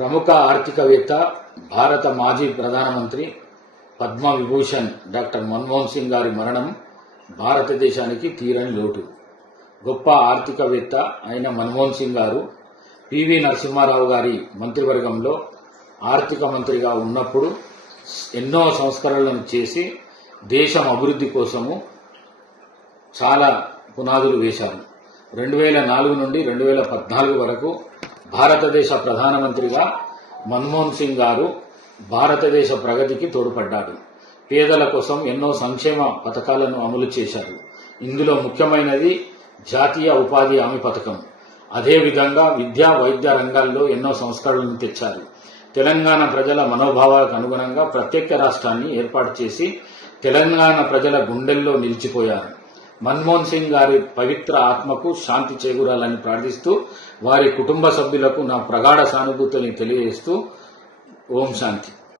ప్రముఖ ఆర్థికవేత్త భారత మాజీ ప్రధానమంత్రి పద్మ విభూషణ్ డాక్టర్ మన్మోహన్ సింగ్ గారి మరణం భారతదేశానికి తీరని లోటు. గొప్ప ఆర్థికవేత్త అయిన మన్మోహన్ సింగ్ గారు పివి నరసింహారావు గారి మంత్రివర్గంలో ఆర్థిక మంత్రిగా ఉన్నప్పుడు ఎన్నో సంస్కరణలను చేసి దేశం అభివృద్ధి కోసము చాలా పునాదులు వేశారు. రెండు వేల నాలుగు నుండి రెండు వేల పద్నాలుగు వరకు భారతదేశ ప్రధానమంత్రిగా మన్మోహన్ సింగ్ గారు భారతదేశ ప్రగతికి తోడ్పడ్డాడు పేదల కోసం ఎన్నో సంక్షేమ పథకాలను అమలు చేశారు. ఇందులో ముఖ్యమైనది జాతీయ ఉపాధి హామీ పథకం. అదేవిధంగా విద్యా వైద్య రంగాల్లో ఎన్నో సంస్కరణలను తెచ్చారు. తెలంగాణ ప్రజల మనోభావాలకు అనుగుణంగా ప్రత్యేక రాష్ట్రాన్ని ఏర్పాటు చేసి తెలంగాణ ప్రజల గుండెల్లో నిలిచిపోయారు. మన్మోహన్ సింగ్ గారి పవిత్ర ఆత్మకు శాంతి చేకూరాలని ప్రార్థిస్తూ వారి కుటుంబ సభ్యులకు నా ప్రగాఢ సానుభూతుల్ని తెలియజేస్తూ ఓం శాంతి.